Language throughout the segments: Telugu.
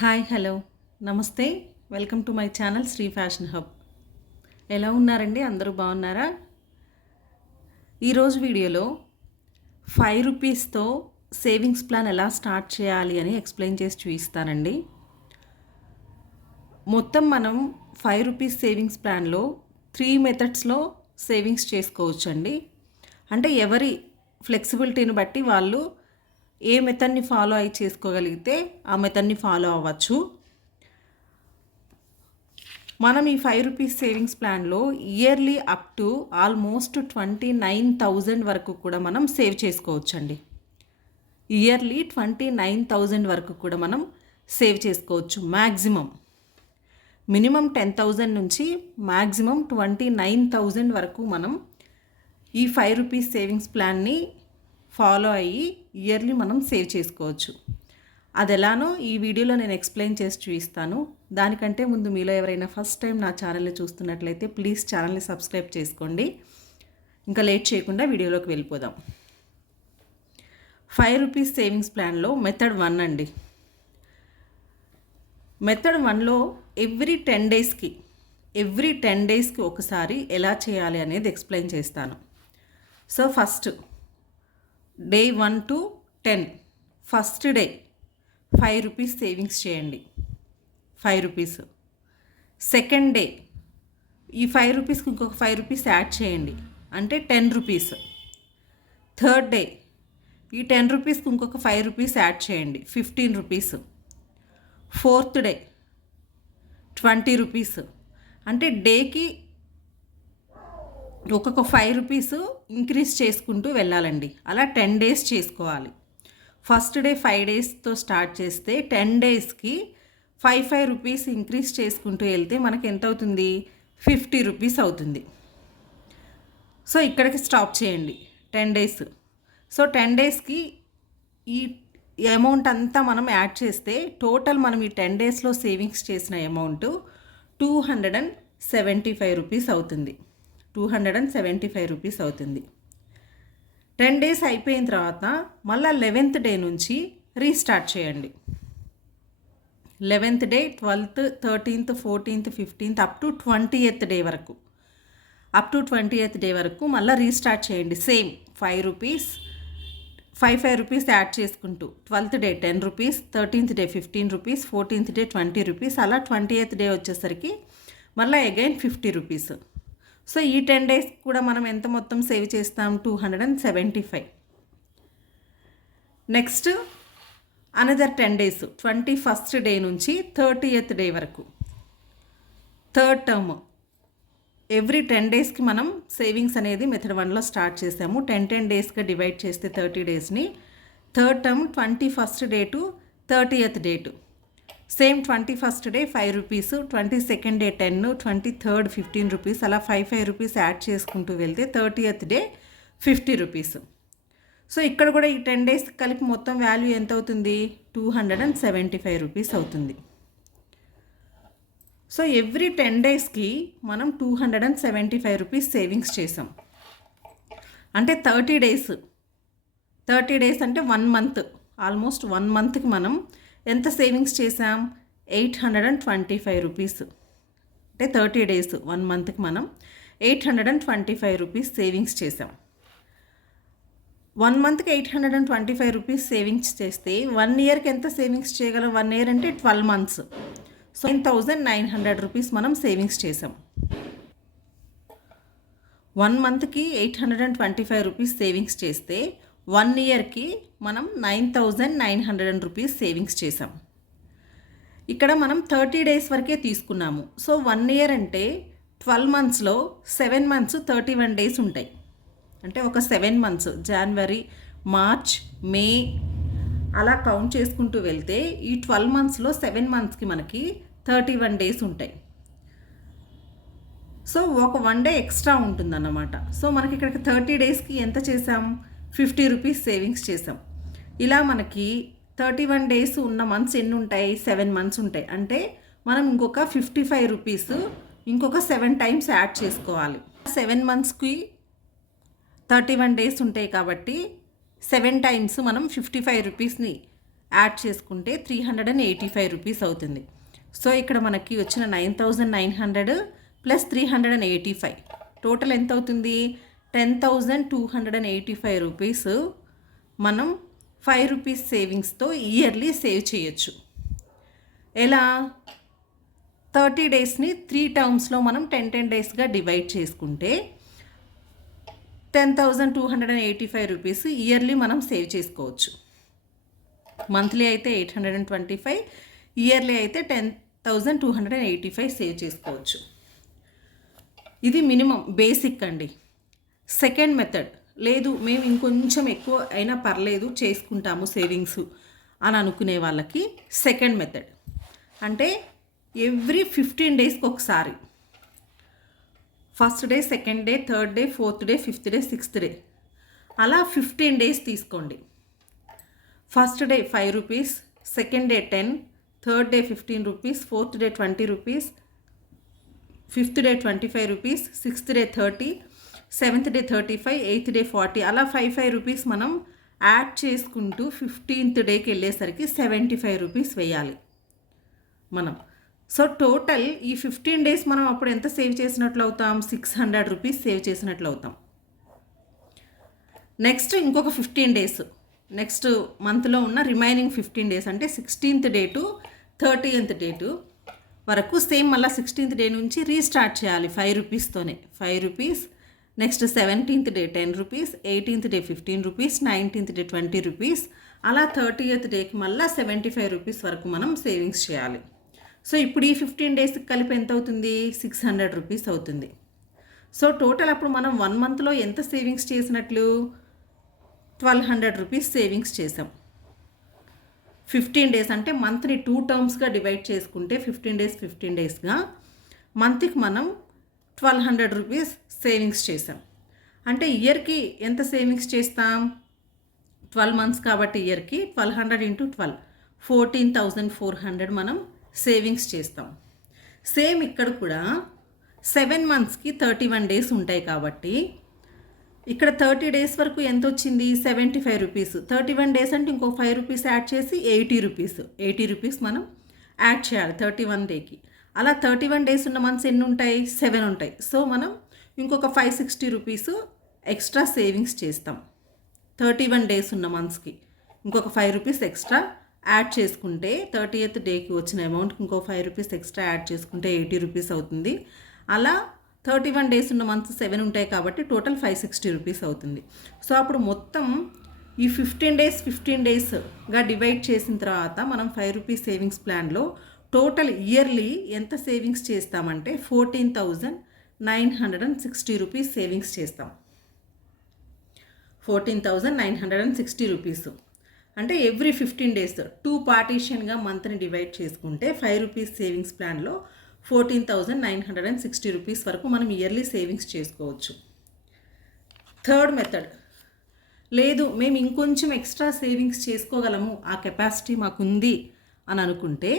హాయ్ హలో నమస్తే. Welcome to my channel Sri fashion hub. ఎలా ఉన్నారండి? అందరూ బాగున్నారా? ఈరోజు వీడియోలో 5 రూపీస్తో సేవింగ్స్ ప్లాన్ ఎలా స్టార్ట్ చేయాలి అని ఎక్స్ప్లెయిన్ చేసి చూపిస్తానండి. మొత్తం మనం 5 రూపీస్ సేవింగ్స్ ప్లాన్లో 3 మెథడ్స్లో సేవింగ్స్ చేసుకోవచ్చండి. అంటే ఎవరి ఫ్లెక్సిబిలిటీని బట్టి వాళ్ళు ఏ మెథడ్ని ఫాలో అయి చేసుకోగలిగితే ఆ మెథడ్ని ఫాలో అవ్వచ్చు. మనం ఈ 5 రూపీస్ సేవింగ్స్ ప్లాన్లో ఇయర్లీ అప్ టు ఆల్మోస్ట్ 29,000 వరకు కూడా మనం సేవ్ చేసుకోవచ్చండి. ఇయర్లీ 29,000 వరకు కూడా మనం సేవ్ చేసుకోవచ్చు. మినిమం 10,000 నుంచి మ్యాక్సిమం 29,000 వరకు మనం ఈ 5 రూపీస్ సేవింగ్స్ ప్లాన్ని ఫాలో అయ్యి ఇయర్లీ మనం సేవ్ చేసుకోవచ్చు. అది ఎలానో ఈ వీడియోలో నేను ఎక్స్ప్లెయిన్ చేసి చూపిస్తాను. దానికంటే ముందు మీలో ఎవరైనా ఫస్ట్ టైం నా ఛానల్ని చూస్తున్నట్లయితే ప్లీజ్ ఛానల్ని సబ్స్క్రైబ్ చేసుకోండి. ఇంకా లేట్ చేయకుండా వీడియోలోకి వెళ్ళిపోదాం. 5 రూపీస్ సేవింగ్స్ ప్లాన్లో మెథడ్ 1 అండి. మెథడ్ 1లో ఎవ్రీ 10 డేస్కి ఒకసారి ఎలా చేయాలి అనేది ఎక్స్ప్లెయిన్ చేస్తాను. So first day 1 to 10 first day 5 rupees savings చేయండి. 5 రూపీస్. సెకండ్ డే ఈ 5 రూపీస్కి ఇంకొక 5 రూపీస్ యాడ్ చేయండి, అంటే 10 రూపీస్. థర్డ్ డే ఈ 10 రూపీస్కి ఇంకొక 5 రూపీస్ యాడ్ చేయండి, 15 రూపీస్. Fourth day 20 rupees. అంటే డేకి ఒక్కొక్క 5 రూపీస్ ఇంక్రీజ్ చేసుకుంటూ వెళ్ళాలండి. అలా 10 డేస్ చేసుకోవాలి. ఫస్ట్ డే 5 డేస్తో స్టార్ట్ చేస్తే 10 డేస్కి 5 రూపీస్ ఇంక్రీజ్ చేసుకుంటూ వెళ్తే మనకి ఎంత అవుతుంది? 50 రూపీస్ అవుతుంది. సో ఇక్కడికి స్టాప్ చేయండి 10 డేస్. సో 10 డేస్కి ఈ అమౌంట్ అంతా మనం యాడ్ చేస్తే టోటల్ మనం ఈ 10 డేస్లో సేవింగ్స్ చేసిన అమౌంట్ 275 రూపీస్ అవుతుంది. 275 రూపీస్ అవుతుంది. 10 డేస్ అయిపోయిన తర్వాత మళ్ళీ 11th డే నుంచి రీస్టార్ట్ చేయండి. 11th day, 12th, 13th, 14th, 15th up to 20th day వరకు. అప్ టు 20th డే వరకు మళ్ళీ రీస్టార్ట్ చేయండి. సేమ్ 5 రూపీస్ 5 రూపీస్ యాడ్ చేసుకుంటూ 12th day 10 rupees, 13th day 15 rupees, 14th day 20 rupees, అలా 20th డే వచ్చేసరికి మళ్ళీ అగైన్ 50 రూపీస్. సో ఈ 10 డేస్ కూడా మనం ఎంత మొత్తం సేవ్ చేస్తాం? 275. Next another 10 days 21st day నుంచి 30th డే వరకు. థర్డ్ టర్మ్ ఎవ్రీ 10 డేస్కి మనం సేవింగ్స్ అనేది మెథడ్ 1లో స్టార్ట్ చేసాము. 10 డేస్గా డివైడ్ చేస్తే 30 డేస్ని. Third term 21st day to 30th డేటు. Same 21st day 5 rupees, 22nd day 10, 23rd 15 rupees, అలా 5 రూపీస్ యాడ్ చేసుకుంటూ వెళ్తే 30th డే 50 రూపీస్. సో ఇక్కడ కూడా ఈ 10 డేస్ కలిపి మొత్తం వాల్యూ ఎంత అవుతుంది? 275 రూపీస్ అవుతుంది. సో ఎవ్రీ 10 డేస్కి మనం 275 రూపీస్ సేవింగ్స్ చేసాం. అంటే 30 డేస్ అంటే 1 మంత్, ఆల్మోస్ట్ 1 మంత్కి మనం ఎంత సేవింగ్స్ చేసాం? 825 రూపీస్. అంటే 30 డేస్ 1 మంత్కి మనం 825 రూపీస్ సేవింగ్స్ చేసాం. 1 మంత్కి 825 రూపీస్ సేవింగ్స్ చేస్తే 1 ఇయర్కి ఎంత సేవింగ్స్ చేయగలం? 1 ఇయర్ అంటే 12 మంత్స్. సో 9,900 రూపీస్ మనం సేవింగ్స్ చేసాం. 1 మంత్కి 825 రూపీస్ సేవింగ్స్ చేస్తే 1 ఇయర్కి మనం 9,900 రూపీస్ సేవింగ్స్ చేసాం. ఇక్కడ మనం 30 డేస్ వరకే తీసుకున్నాము. సో 1 ఇయర్ అంటే 12 మంత్స్లో 7 మంత్స్ 31 డేస్ ఉంటాయి. అంటే ఒక 7 మంత్స్ జనవరి, మార్చ్, మే అలా కౌంట్ చేసుకుంటూ వెళ్తే ఈ 12 మంత్స్లో 7 మంత్స్కి మనకి 31 డేస్ ఉంటాయి. సో ఒక 1 డే ఎక్స్ట్రా ఉంటుందన్నమాట. సో మనకి ఇక్కడ 30 డేస్కి ఎంత చేసాం? 50 రూపీస్ సేవింగ్స్ చేసాం. ఇలా మనకి 31 డేస్ ఉన్న మంత్స్ ఎన్ని ఉంటాయి? 7 మంత్స్ ఉంటాయి. అంటే మనం ఇంకొక 55 రూపీస్ ఇంకొక 7 టైమ్స్ యాడ్ చేసుకోవాలి. 7 మంత్స్కి 31 డేస్ ఉంటాయి కాబట్టి 7 టైమ్స్ మనం 55 రూపీస్ని యాడ్ చేసుకుంటే 385 రూపీస్ అవుతుంది. సో ఇక్కడ మనకి వచ్చిన 9,900 ప్లస్ 385 టోటల్ ఎంత అవుతుంది? 10,285 రూపీస్ మనం 5 రూపీస్ సేవింగ్స్తో ఇయర్లీ సేవ్ చేయొచ్చు. ఎలా? 30 డేస్ని 3 టర్మ్స్లో మనం 10 డేస్గా డివైడ్ చేసుకుంటే 10,285 రూపీస్ ఇయర్లీ మనం సేవ్ చేసుకోవచ్చు. మంత్లీ అయితే 825, ఇయర్లీ అయితే 10,285 సేవ్ చేసుకోవచ్చు. ఇది మినిమం బేసిక్ అండి. సెకండ్ మెథడ్, లేదు మేము ఇంకొంచెం ఎక్కువ అయినా పర్లేదు చేసుకుంటాము సేవింగ్స్ అని అనుకునే వాళ్ళకి సెకండ్ మెథడ్ అంటే ఎవ్రీ 15 డేస్కి ఒకసారి, first day, second day, third day, fourth day, fifth day, sixth day, అలా 15 డేస్ తీసుకోండి. First day 5 rupees, second day 10, third day 15 rupees, fourth day 20 rupees, fifth day 25 rupees, sixth day 30, seventh day 35, eighth day 40, అలా 5 రూపీస్ మనం యాడ్ చేసుకుంటూ 15th డేకి వెళ్ళేసరికి 75 రూపీస్ వేయాలి మనం. సో టోటల్ ఈ 15 డేస్ మనం అప్పుడు ఎంత సేవ్ చేసినట్లు అవుతాం? 600 రూపీస్ సేవ్ చేసినట్లు అవుతాం. నెక్స్ట్ ఇంకొక 15 డేస్, నెక్స్ట్ మంత్లో ఉన్న రిమైనింగ్ 15 డేస్ అంటే 16th day to 30th day వరకు సేమ్ మళ్ళీ 16th డే నుంచి రీస్టార్ట్ చేయాలి 5 రూపీస్తోనే. 5 rupees, next 17th day 10 rupees, 18th day 15 rupees, 19th day 20 rupees, అలా 30th డేకి మళ్ళీ 75 రూపీస్ వరకు మనం సేవింగ్స్ చేయాలి. సో ఇప్పుడు ఈ 15 డేస్కి కలిపి ఎంత అవుతుంది? 600 రూపీస్ అవుతుంది. సో టోటల్ అప్పుడు మనం 1 మంత్లో ఎంత సేవింగ్స్ చేసినట్లు? 1200 రూపీస్ సేవింగ్స్ చేసాం. 15 డేస్ అంటే మంత్ని 2 టర్మ్స్గా డివైడ్ చేసుకుంటే 15 డేస్గా మంత్కి మనం 1200 రూపీస్ సేవింగ్స్ చేసాం. అంటే ఇయర్కి ఎంత సేవింగ్స్ చేస్తాం? 12 మంత్స్ కాబట్టి ఇయర్కి 1200 ఇంటూ 12, 14,400 మనం సేవింగ్స్ చేస్తాం. సేమ్ ఇక్కడ కూడా 7 మంత్స్కి 31 డేస్ ఉంటాయి కాబట్టి ఇక్కడ 30 డేస్ వరకు ఎంత వచ్చింది? 75 రూపీస్. 31 డేస్ అంటే ఇంకో 5 రూపీస్ యాడ్ చేసి 80 రూపీస్ మనం యాడ్ చేయాలి 31 డేకి. అలా 31 డేస్ ఉన్న మంత్స్ ఎన్ని ఉంటాయి? 7 ఉంటాయి. సో మనం ఇంకొక 560 రూపీస్ ఎక్స్ట్రా సేవింగ్స్ చేస్తాం 31 డేస్ ఉన్న మంత్స్కి. ఇంకొక 5 రూపీస్ ఎక్స్ట్రా యాడ్ చేసుకుంటే 30th డేకి వచ్చిన అమౌంట్కి ఇంకో 5 రూపీస్ ఎక్స్ట్రా యాడ్ చేసుకుంటే 80 రూపీస్ అవుతుంది. అలా 31 డేస్ ఉన్న మంత్స్ 7 ఉంటాయి కాబట్టి టోటల్ 560 రూపీస్ అవుతుంది. సో అప్పుడు మొత్తం ఈ 15 డేస్గా డివైడ్ చేసిన తర్వాత మనం 5 రూపీస్ సేవింగ్స్ ప్లాన్లో టోటల్ ఇయర్లీ ఎంత సేవింగ్స్ చేస్తామంటే 14,960 రూపీస్ సేవింగ్స్ చేస్తాం. 14,960 రూపీస్ అంటే ఎవ్రీ 15 డేస్ 2 పార్టీషన్గా మంత్ని డివైడ్ చేసుకుంటే 5 రూపీస్ సేవింగ్స్ ప్లాన్లో 14,960 రూపీస్ వరకు మనం ఇయర్లీ సేవింగ్స్ చేసుకోవచ్చు. థర్డ్ మెథడ్, లేదు మేము ఇంకొంచెం ఎక్స్ట్రా సేవింగ్స్ చేసుకోగలము, ఆ కెపాసిటీ మాకుంది అని అనుకుంటే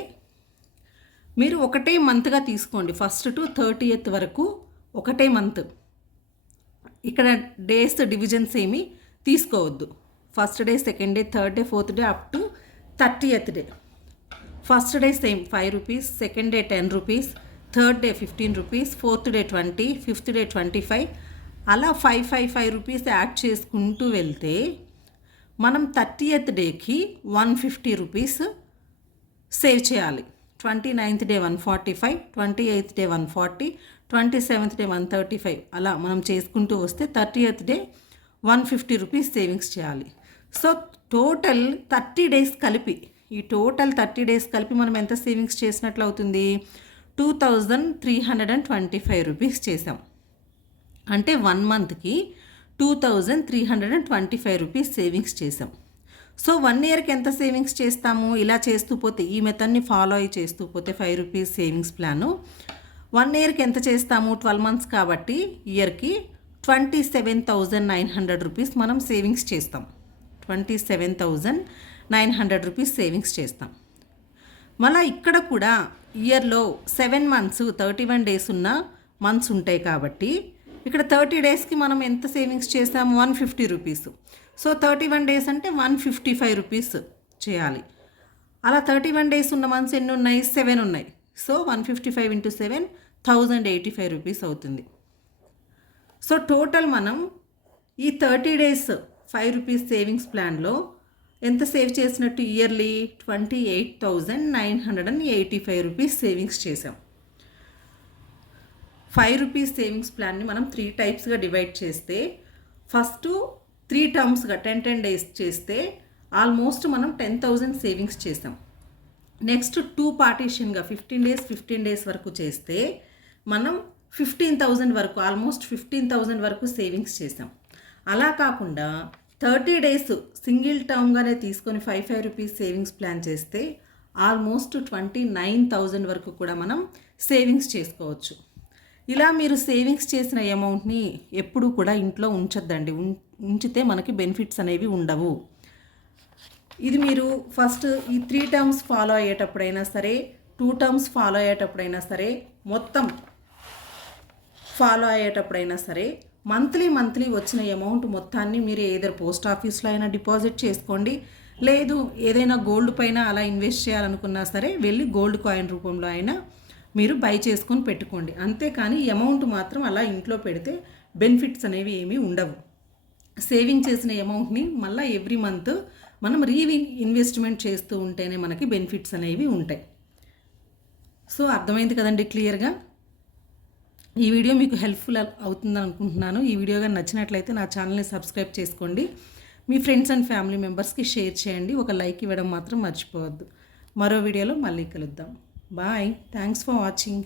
మీరు ఒకటే మంత్గా తీసుకోండి. ఫస్ట్ టు 30th వరకు ఒకటే మంత్. ఇక్కడ డేస్ డివిజన్స్ ఏమీ తీసుకోవద్దు. First day, second day, third day, fourth day up to 30th day. First day same 5 rupees, second day 10 rupees, third day 15 rupees, fourth day 20, fifth day 25, అలా 5 రూపీస్ యాడ్ చేసుకుంటూ వెళ్తే మనం 30th డేకి 150 రూపీస్ సేవ్ చేయాలి. 29th day 145, 28th day 140, 27th day 135, అలా మనం చేసుకుంటూ వస్తే 30th డే 150 రూపీస్ సేవింగ్స్ చేయాలి. సో టోటల్ 30 డేస్ కలిపి, ఈ టోటల్ 30 డేస్ కలిపి మనం ఎంత సేవింగ్స్ చేసినట్లు అవుతుంది? 2,325 రూపీస్ చేసాం. అంటే 1 మంత్కి 2,325 రూపీస్ సేవింగ్స్ చేసాం. సో 1 ఇయర్కి ఎంత సేవింగ్స్ చేస్తాము? ఇలా చేస్తూ పోతే, ఈ మెథడ్ని ఫాలో అయ్యి చేస్తూ పోతే 5 రూపీస్ సేవింగ్స్ ప్లాను 1 ఇయర్కి ఎంత చేస్తాము? 12 మంత్స్ కాబట్టి ఇయర్కి 27,900 రూపీస్ మనం సేవింగ్స్ చేస్తాం. 27,900 రూపీస్ సేవింగ్స్ చేస్తాం. మళ్ళీ ఇక్కడ కూడా ఇయర్లో 7 మంత్స్ 31 డేస్ ఉన్న మంత్స్ ఉంటాయి కాబట్టి ఇక్కడ 30 డేస్కి మనం ఎంత సేవింగ్స్ చేస్తాము? 150 రూపీస్. సో 31 డేస్ అంటే 155 రూపీస్ చేయాలి. అలా 31 డేస్ ఉన్న మంత్స్ ఎన్ని ఉన్నాయి? 7 ఉన్నాయి. సో 155 ఇంటూ 7 1085 రూపీస్ అవుతుంది. సో టోటల్ మనం ఈ 30 డేస్ 5 రూపీస్ సేవింగ్స్ ప్లాన్లో ఎంత సేవ్ చేసినట్టు ఇయర్లీ 28,985 రూపీస్ సేవింగ్స్ చేసాం. 5 రూపీస్ సేవింగ్స్ ప్లాన్ని మనం 3 టైప్స్గా డివైడ్ చేస్తే ఫస్ట్ 3 టర్మ్స్గా 10 డేస్ చేస్తే ఆల్మోస్ట్ మనం 10,000 సేవింగ్స్ చేసాం. నెక్స్ట్ 2 పార్టీషన్గా 15 డేస్ వరకు చేస్తే మనం 15,000 వరకు ఆల్మోస్ట్ 15,000 వరకు సేవింగ్స్ చేసాం. అలా కాకుండా 30 డేస్ సింగిల్ టర్మ్గానే తీసుకొని 5 రూపీస్ సేవింగ్స్ ప్లాన్ చేస్తే ఆల్మోస్ట్ 29,000 వరకు కూడా మనం సేవింగ్స్ చేసుకోవచ్చు. ఇలా మీరు సేవింగ్స్ చేసిన అమౌంట్ని ఎప్పుడూ కూడా ఇంట్లో ఉంచొద్దండి. ఉంచితే మనకి బెనిఫిట్స్ అనేవి ఉండవు. ఇది మీరు ఫస్ట్ ఈ 3 టర్మ్స్ ఫాలో అయ్యేటప్పుడైనా సరే, 2 టర్మ్స్ ఫాలో అయ్యేటప్పుడైనా సరే, మొత్తం ఫాలో అయ్యేటప్పుడైనా సరే మంత్లీ వచ్చిన అమౌంట్ మొత్తాన్ని మీరు ఏదైనా పోస్ట్ ఆఫీస్లో అయినా డిపాజిట్ చేసుకోండి, లేదు ఏదైనా గోల్డ్ పైన అలా ఇన్వెస్ట్ చేయాలనుకున్నా సరే వెళ్ళి గోల్డ్ కాయిన్ రూపంలో అయినా మీరు బై చేసుకొని పెట్టుకోండి. అంతేకాని అమౌంట్ మాత్రం అలా ఇంట్లో పెడితే బెనిఫిట్స్ అనేవి ఏమీ ఉండవు. సేవింగ్ చేసిన అమౌంట్ని మళ్ళీ ఎవ్రీ మంత్ మనం ఇన్వెస్ట్మెంట్ చేస్తూ ఉంటేనే మనకి బెనిఫిట్స్ అనేవి ఉంటాయి. సో అర్థమైంది కదండి క్లియర్గా. ఈ వీడియో మీకు హెల్ప్ఫుల్ అవుతుందని అనుకుంటున్నాను. ఈ వీడియో కానీ నచ్చినట్లయితే నా ఛానల్ని సబ్స్క్రైబ్ చేసుకోండి, మీ ఫ్రెండ్స్ అండ్ ఫ్యామిలీ మెంబర్స్కి షేర్ చేయండి, ఒక లైక్ ఇవ్వడం మాత్రం మర్చిపోవద్దు. మరో వీడియోలో మళ్ళీ కలుద్దాం. బాయ్. Thanks for watching.